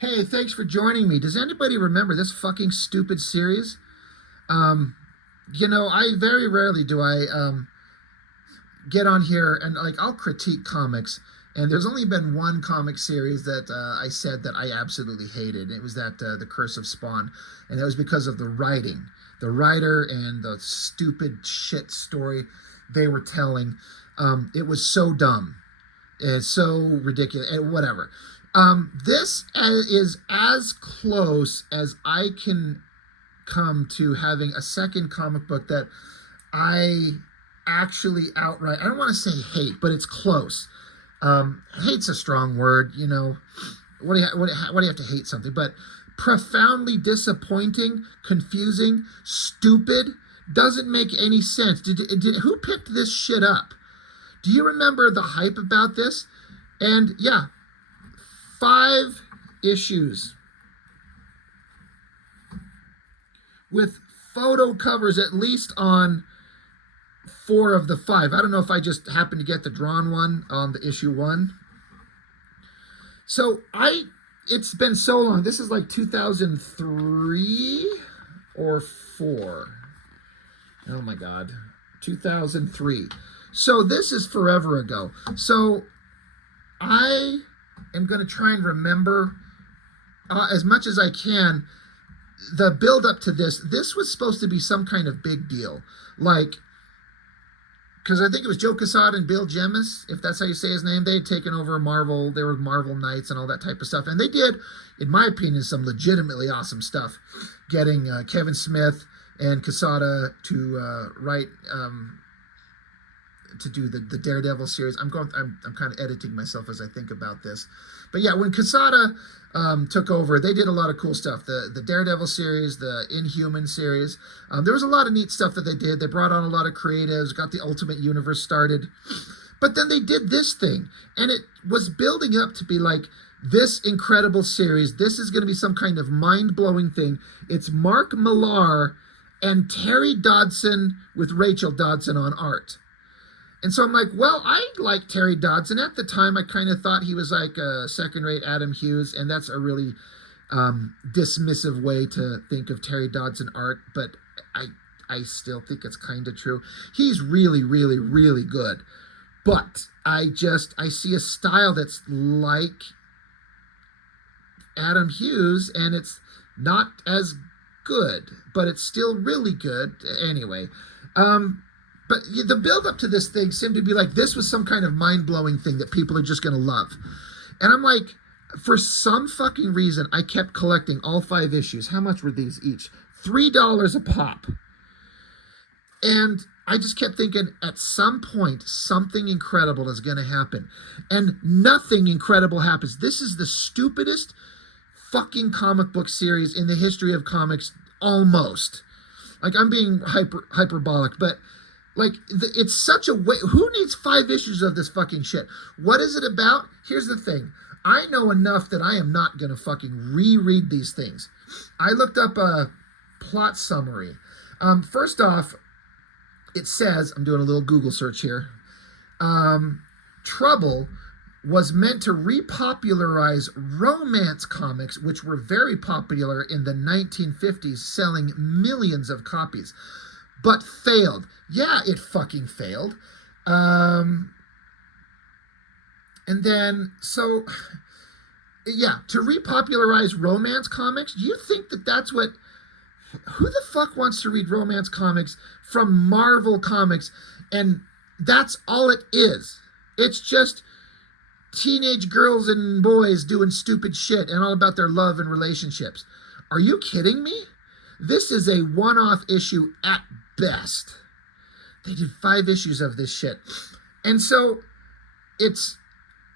Hey, thanks for joining me. Does anybody remember this fucking stupid series? Um, I very rarely do I get on here and I'll critique comics. And there's only been one comic series that I said that I absolutely hated. It was that The Curse of Spawn, and that was because of the writing, the writer, and the stupid shit story they were telling. It was so dumb. It's so ridiculous and whatever. This is as close as I can come to having a second comic book that I actually outright, I don't want to say hate, but it's close. Hate's a strong word, you know. What do you have to hate something? But profoundly disappointing, confusing, stupid, doesn't make any sense. Who picked this shit up? Do you remember the hype about this? And yeah, 5 issues with photo covers at least on 4 of the 5. I don't know if I just happened to get the drawn one on the issue 1. So it's been so long. This is like 2003 or 4. Oh my God. 2003. So this is forever ago. So I am going to try and remember as much as I can the build up to this. This was supposed to be some kind of big deal. Like, because I think it was Joe Quesada and Bill Jemas, if that's how you say his name. They had taken over Marvel. They were Marvel Knights and all that type of stuff. And they did, in my opinion, some legitimately awesome stuff. Getting Kevin Smith and Quesada to write to do the Daredevil series. I'm kind of editing myself as I think about this. But yeah, when Quesada took over, they did a lot of cool stuff. The Daredevil series, the Inhuman series. There was a lot of neat stuff that they did. They brought on a lot of creatives, got the Ultimate Universe started. But then they did this thing, and it was building up to be like this incredible series. This is going to be some kind of mind-blowing thing. It's Mark Millar and Terry Dodson with Rachel Dodson on art. And so I'm like, well, I like Terry Dodson. At the time, I kind of thought he was like a second-rate Adam Hughes, and that's a really dismissive way to think of Terry Dodson art, but I still think it's kind of true. He's really, really, really good. But I see a style that's like Adam Hughes, and it's not as good, but it's still really good. Anyway, but the build up to this thing seemed to be like this was some kind of mind-blowing thing that people are just going to love. And I'm like, for some fucking reason, I kept collecting all 5 issues. How much were these each? $3 a pop. And I just kept thinking, at some point, something incredible is going to happen. And nothing incredible happens. This is the stupidest fucking comic book series in the history of comics, almost. Like, I'm being hyperbolic, but like, it's such a way. Who needs 5 issues of this fucking shit? What is it about? Here's the thing. I know enough that I am not going to fucking reread these things. I looked up a plot summary. First off, it says, I'm doing a little Google search here. Trouble was meant to repopularize romance comics, which were very popular in the 1950s, selling millions of copies, but failed. Yeah, it fucking failed. And then, so, yeah, to repopularize romance comics, do you think that that's what, who the fuck wants to read romance comics from Marvel Comics? And that's all it is. It's just teenage girls and boys doing stupid shit and all about their love and relationships. Are you kidding me? This is a one-off issue at best. They did 5 issues of this shit. And so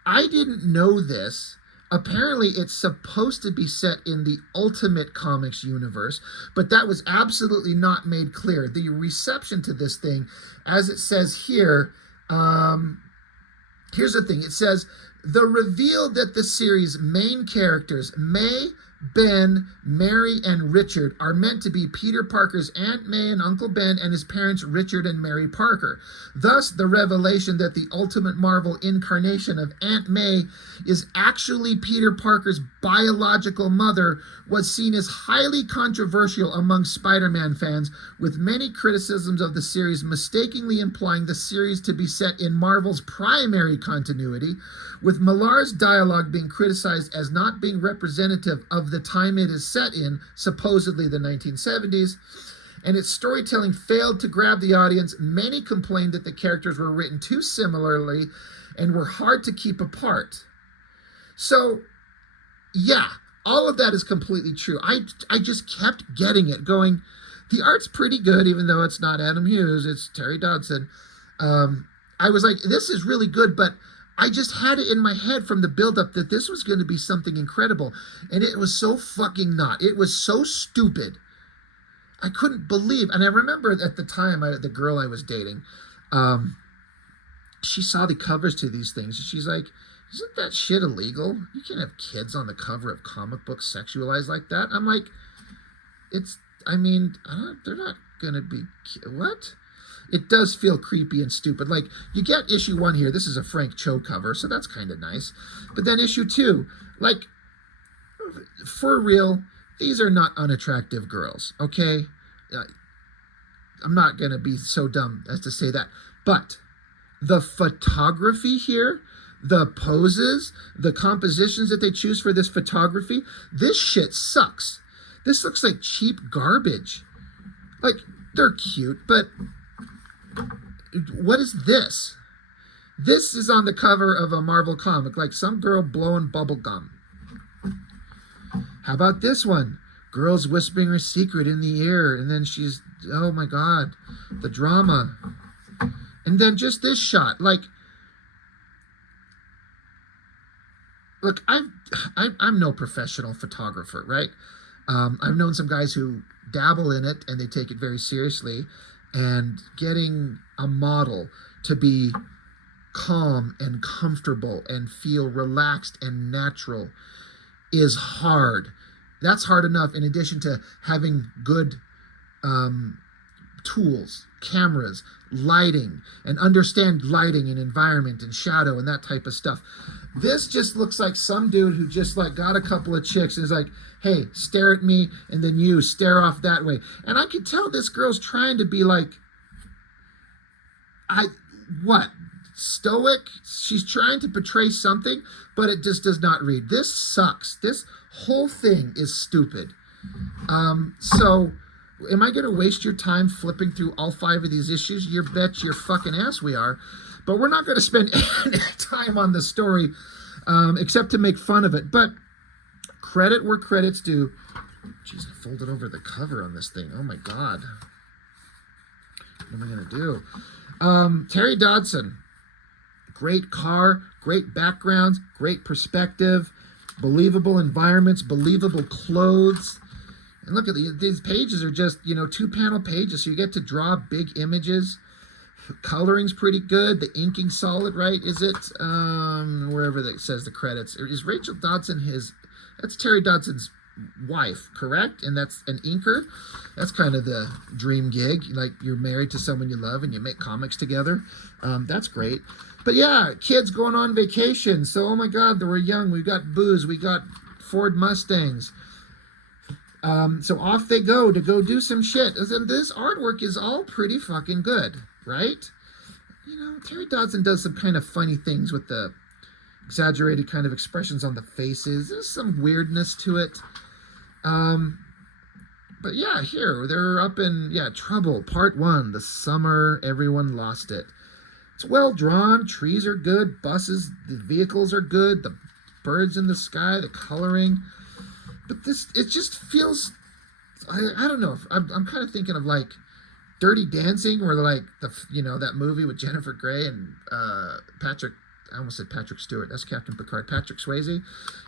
I didn't know this. Apparently, it's supposed to be set in the Ultimate Comics universe, but that was absolutely not made clear. The reception to this thing, as it says here, here's the thing. It says, the reveal that the series' main characters, May, Ben, Mary, and Richard are meant to be Peter Parker's Aunt May and Uncle Ben and his parents Richard and Mary Parker. Thus, the revelation that the ultimate Marvel incarnation of Aunt May is actually Peter Parker's biological mother was seen as highly controversial among Spider-Man fans, with many criticisms of the series mistakenly implying the series to be set in Marvel's primary continuity, with Millar's dialogue being criticized as not being representative of the time it is set in, supposedly the 1970s, and its storytelling failed to grab the audience. Many complained that the characters were written too similarly and were hard to keep apart. So, yeah, all of that is completely true. I just kept getting it, going, the art's pretty good, even though it's not Adam Hughes, it's Terry Dodson. I was like, this is really good, but I just had it in my head from the buildup that this was going to be something incredible. And it was so fucking not. It was so stupid. I couldn't believe. And I remember at the time, the girl I was dating, she saw the covers to these things. And she's like, isn't that shit illegal? You can't have kids on the cover of comic books sexualized like that. I'm like, they're not going to be, what? It does feel creepy and stupid. Like, you get issue 1 here. This is a Frank Cho cover, so that's kind of nice. But then issue 2, like, for real, these are not unattractive girls, okay? I'm not going to be so dumb as to say that. But the photography here, the poses, the compositions that they choose for this photography, this shit sucks. This looks like cheap garbage. Like, they're cute, but what is this? This is on the cover of a Marvel comic, like some girl blowing bubble gum. How about this one? Girl's whispering her secret in the ear, and then she's, oh my God, the drama. And then just this shot, like, look, I'm no professional photographer, right? I've known some guys who dabble in it, and they take it very seriously. And getting a model to be calm and comfortable and feel relaxed and natural is hard. That's hard enough, in addition to having good tools, cameras, lighting, and understand lighting and environment and shadow and that type of stuff. This just looks like some dude who just like got a couple of chicks and is like, hey, stare at me, and then you stare off that way. And I could tell this girl's trying to be like, stoic? She's trying to portray something, but it just does not read. This sucks. This whole thing is stupid. So am I going to waste your time flipping through all 5 of these issues? You bet your fucking ass we are. But we're not going to spend any time on the story except to make fun of it. But credit where credit's due. Jeez, I folded over the cover on this thing. Oh, my God. What am I going to do? Terry Dodson. Great car, great backgrounds, great perspective, believable environments, believable clothes. And look at these pages are just, 2-panel pages, so you get to draw big images. Coloring's pretty good. The inking solid, right? Is it? Wherever that says the credits. Is Rachel Dodson that's Terry Dodson's wife, correct? And that's an inker. That's kind of the dream gig. Like, you're married to someone you love and you make comics together. That's great. But yeah, kids going on vacation. So, oh my God, they were young. We got booze. We got Ford Mustangs. So off they go to go do some shit. And this artwork is all pretty fucking good, right? Terry Dodson does some kind of funny things with the exaggerated kind of expressions on the faces. There's some weirdness to it. But yeah, here, they're up in, Trouble, Part 1, the summer everyone lost it. It's well drawn, trees are good, buses, the vehicles are good, the birds in the sky, the coloring. But it just feels, I don't know, I'm kind of thinking of like Dirty Dancing, where like, that movie with Jennifer Grey and I almost said Patrick Stewart. That's Captain Picard. Patrick Swayze.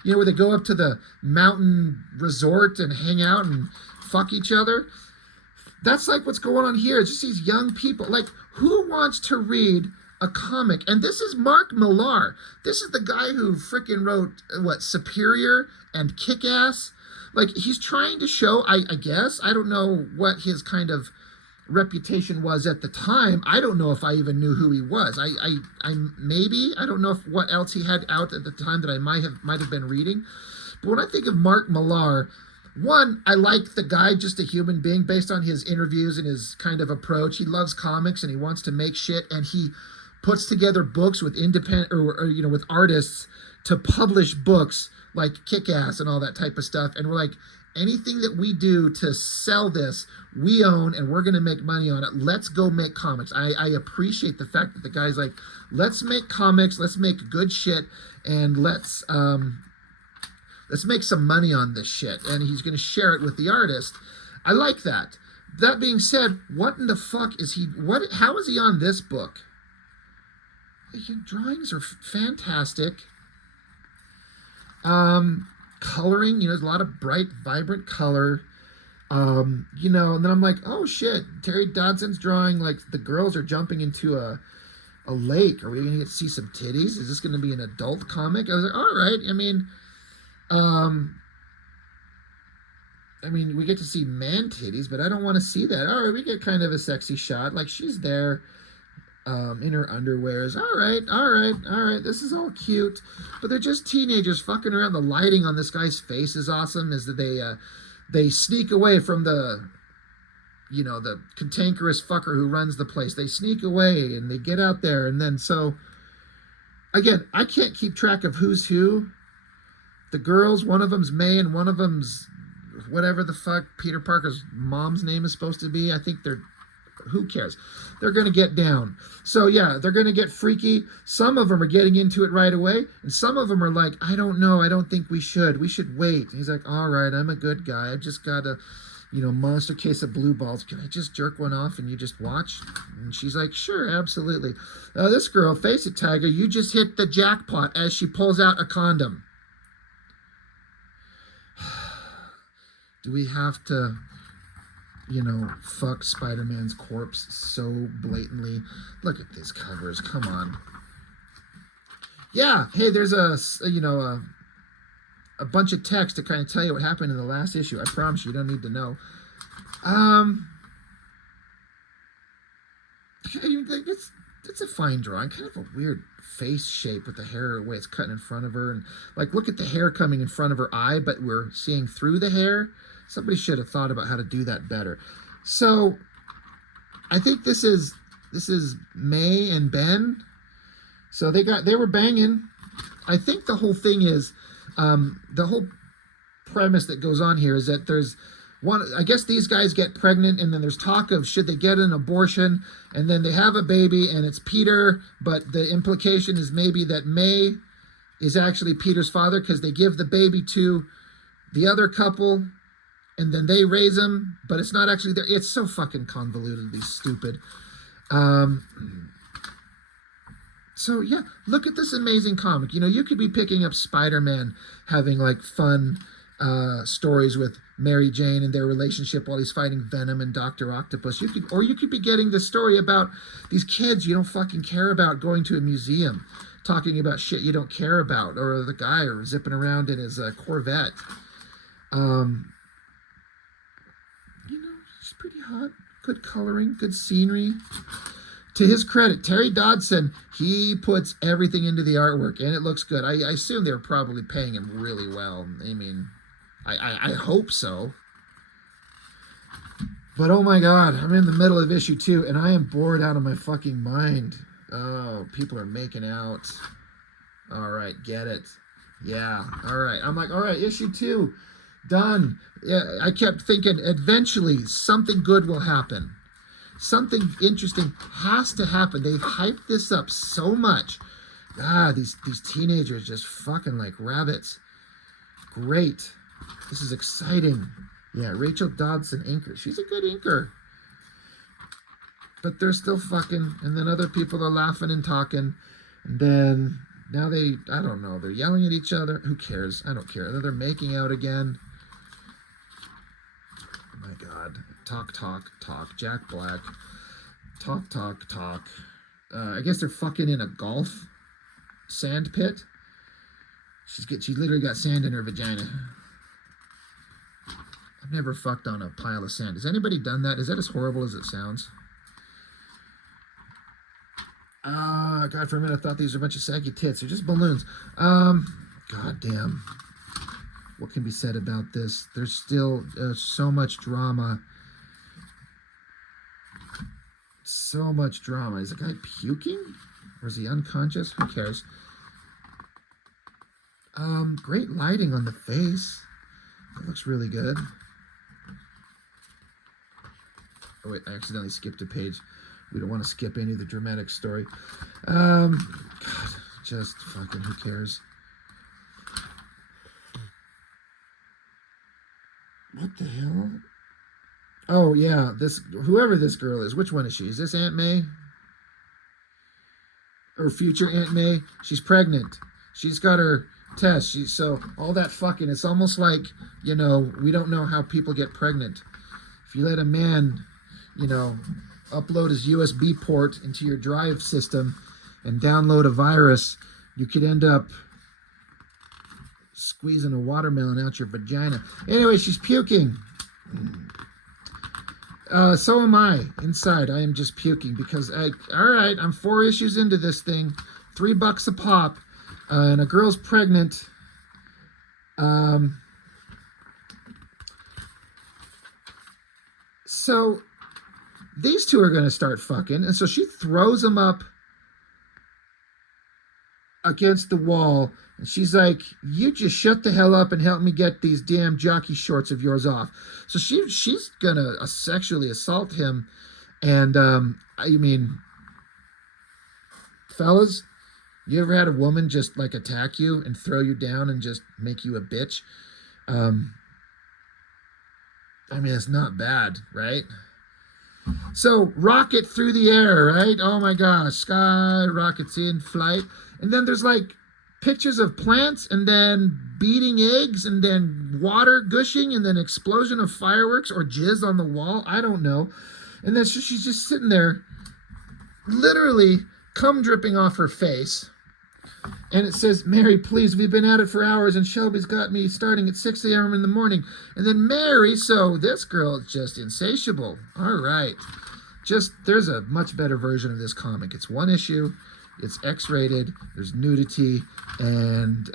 Where they go up to the mountain resort and hang out and fuck each other. That's like what's going on here. It's just these young people. Like, who wants to read a comic, and this is Mark Millar. This is the guy who freaking wrote what, Superior and Kick-Ass. Like, he's trying to show, I guess, I don't know what his kind of reputation was at the time. I don't know if I even knew who he was. I maybe, I don't know if what else he had out at the time that I might have been reading. But when I think of Mark Millar, one, I like the guy, just a human being, based on his interviews and his kind of approach. He loves comics and he wants to make shit, and he puts together books with independent or you know, with artists to publish books like Kick-Ass and all that type of stuff. And we're like, anything that we do to sell this, we own, and we're going to make money on it. Let's go make comics. I appreciate the fact that the guy's like, let's make comics, let's make good shit, and let's make some money on this shit. And he's going to share it with the artist. I like that. That being said, what in the fuck is he, how is he on this book? Drawings are fantastic. Coloring, you know, there's a lot of bright, vibrant color. You know, and then I'm like, oh shit, Terry Dodson's drawing, like, the girls are jumping into a lake. Are we gonna get to see some titties? Is this gonna be an adult comic? I was like, all right. I mean, we get to see man titties, but I don't want to see that. All right, we get kind of a sexy shot, like she's there in her underwears. All right, this is all cute, but they're just teenagers fucking around. The lighting on this guy's face is awesome. Is that they sneak away from the, you know, the cantankerous fucker who runs the place. They sneak away and they get out there, and then, so again, I can't keep track of who's who. The girls, one of them's May and one of them's whatever the fuck Peter Parker's mom's name is supposed to be. I think they're, who cares? They're going to get down. So yeah, they're going to get freaky. Some of them are getting into it right away, and some of them are like, I don't know, I don't think we should wait. And he's like, all right, I'm a good guy. I've just got a, you know, monster case of blue balls. Can I just jerk one off and you just watch? And she's like, sure, absolutely. This girl, face it, Tiger, you just hit the jackpot, as she pulls out a condom. Do we have to, you know, fuck Spider-Man's corpse so blatantly? Look at these covers, come on. Yeah, hey, there's a bunch of text to kind of tell you what happened in the last issue. I promise you don't need to know. It's a fine drawing, kind of a weird face shape with the hair, the way it's cut in front of her, and like, look at the hair coming in front of her eye, but we're seeing through the hair. Somebody should have thought about how to do that better. So I think this is May and Ben. So they were banging. I think the whole thing is, the whole premise that goes on here is that there's one, I guess these guys get pregnant, and then there's talk of should they get an abortion, and then they have a baby and it's Peter, but the implication is maybe that May is actually Peter's father, because they give the baby to the other couple and then they raise him, but it's not actually there. It's so fucking convolutedly stupid. So yeah, look at this amazing comic. You know, you could be picking up Spider-Man having like fun stories with Mary Jane and their relationship while he's fighting Venom and Dr. Octopus. You could be getting the story about these kids you don't fucking care about going to a museum, talking about shit you don't care about, or the guy or zipping around in his Corvette. You know, it's pretty hot. Good coloring, good scenery. To his credit, Terry Dodson, he puts everything into the artwork, and it looks good. I assume they're probably paying him really well. I mean, I hope so. But oh my God, I'm in the middle of issue 2, and I am bored out of my fucking mind. Oh, people are making out. All right, get it. Yeah, all right. I'm like, all right, issue 2, done. Yeah, I kept thinking eventually something good will happen. Something interesting has to happen. They've hyped this up so much. These teenagers just fucking like rabbits. Great. This is exciting. Yeah, Rachel Dodson inker. She's a good inker. But they're still fucking, and then other people are laughing and talking, and then now I don't know, they're yelling at each other. Who cares? I don't care. They're making out again. Oh my God. Talk, talk, talk. Jack Black. Talk, talk, talk. I guess they're fucking in a golf sand pit. She literally got sand in her vagina. I've never fucked on a pile of sand. Has anybody done that? Is that as horrible as it sounds? God, for a minute I thought these were a bunch of saggy tits. They're just balloons. God damn. What can be said about this? There's still so much drama. So much drama. Is the guy puking? Or is he unconscious? Who cares? Great lighting on the face. That looks really good. Oh wait, I accidentally skipped a page. We don't want to skip any of the dramatic story. God, just fucking who cares? What the hell? Oh yeah, whoever this girl is, which one is she? Is this Aunt May? Or future Aunt May? She's pregnant. She's got her test. So all that fucking, it's almost like, we don't know how people get pregnant. If you let a man, upload his USB port into your drive system and download a virus, you could end up squeezing a watermelon out your vagina. Anyway, she's puking. So am I. Inside, I am just puking because all right, I'm 4 issues into this thing, $3 a pop, and a girl's pregnant. So these two are going to start fucking, and so she throws them up against the wall, and she's like, you just shut the hell up and help me get these damn jockey shorts of yours off. So she's gonna sexually assault him. And I mean, fellas, you ever had a woman just like attack you and throw you down and just make you a bitch? I mean, it's not bad, right? So rocket through the air, right? Oh my gosh, sky rockets in flight. And then there's like pictures of plants and then beating eggs and then water gushing and then explosion of fireworks or jizz on the wall. I don't know. And then she's just sitting there, literally cum dripping off her face. And it says, Mary, please, we've been at it for hours and Shelby's got me starting at 6 a.m. in the morning. And then Mary, so this girl is just insatiable. All right. There's a much better version of this comic. It's 1 issue. It's X-rated. There's nudity, and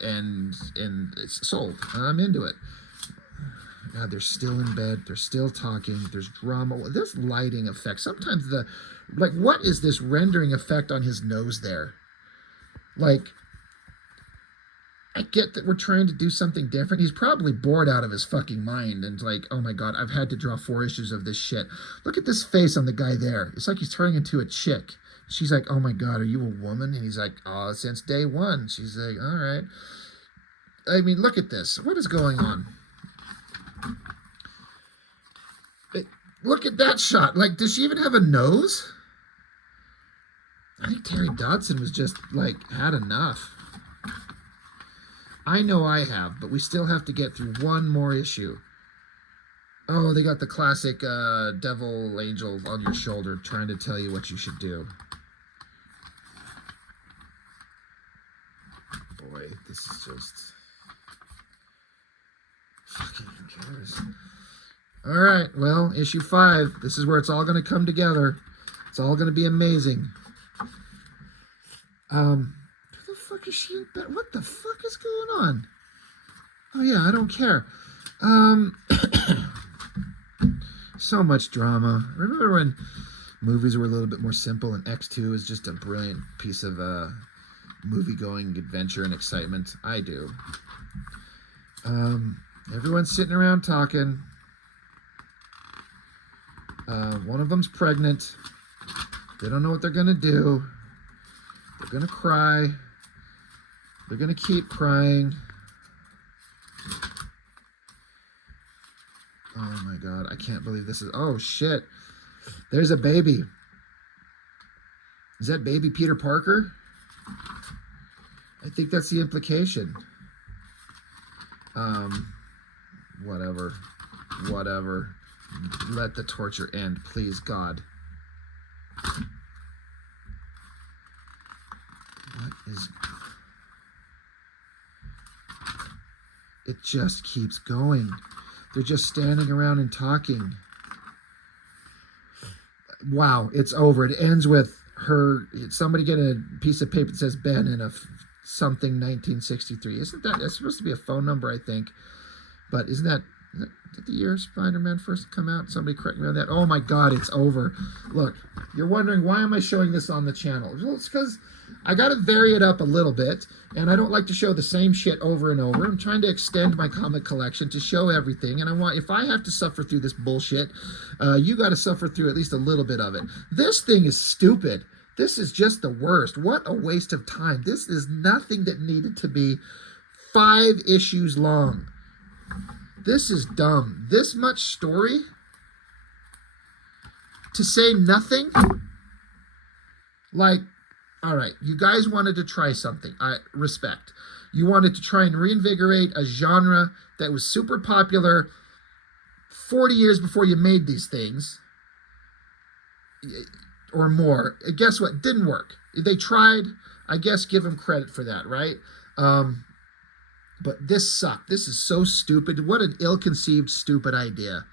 it's sold. I'm into it. God, they're still in bed. They're still talking. There's drama. This lighting effect. Sometimes what is this rendering effect on his nose there? Like, I get that we're trying to do something different. He's probably bored out of his fucking mind and like, oh my God, I've had to draw 4 issues of this shit. Look at this face on the guy there. It's like he's turning into a chick. She's like, oh my God, are you a woman? And he's like, oh, since day one. She's like, all right. I mean, look at this. What is going on? Look at that shot. Like, does she even have a nose? I think Terry Dodson was just, like, had enough. I know I have, but we still have to get through 1 more issue. Oh, they got the classic devil angel on your shoulder trying to tell you what you should do. Boy, this is just... Fucking who cares? All right, well, issue 5. This is where it's all going to come together. It's all going to be amazing. Who the fuck is she in bed? What the fuck is going on? Oh, yeah, I don't care. So much drama. Remember when movies were a little bit more simple and X2 is just a brilliant piece of movie-going adventure and excitement? I do. Everyone's sitting around talking. One of them's pregnant. They don't know what they're going to do. They're going to cry. They're going to keep crying. Oh my God, I can't believe this is... Oh shit. There's a baby. Is that baby Peter Parker? I think that's the implication. Whatever. Let the torture end, please, God. What is... It just keeps going. They're just standing around and talking. Wow, it's over. It ends with her, somebody getting a piece of paper that says Ben in a something 1963. Isn't that, that's supposed to be a phone number, I think. But isn't that did the year Spider-Man first come out? Somebody correct me on that. Oh my God, it's over. Look, you're wondering, why am I showing this on the channel? Well, it's because I got to vary it up a little bit, and I don't like to show the same shit over and over. I'm trying to extend my comic collection to show everything, and I want, if I have to suffer through this bullshit, you got to suffer through at least a little bit of it. This thing is stupid. This is just the worst. What a waste of time. This is nothing that needed to be 5 issues long. This is dumb. This much story to say nothing? Like, all right, you guys wanted to try something. I respect. You wanted to try and reinvigorate a genre that was super popular 40 years before you made these things, or more. Guess what? Didn't work. They tried. I guess give them credit for that, right? But this sucked. This is so stupid. What an ill-conceived, stupid idea.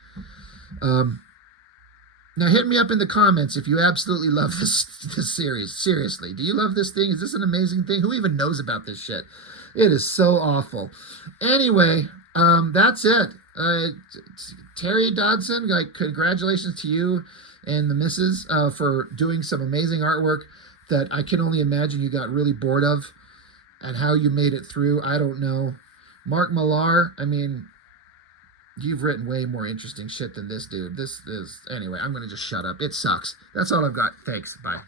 Now hit me up in the comments if you absolutely love this series. Seriously, do you love this thing? Is this an amazing thing? Who even knows about this shit? It is so awful. Anyway, that's it. Terry Dodson, like, congratulations to you and the missus for doing some amazing artwork that I can only imagine you got really bored of. And how you made it through, I don't know. Mark Millar, I mean, you've written way more interesting shit than this dude. This is... Anyway, I'm going to just shut up. It sucks. That's all I've got. Thanks. Bye.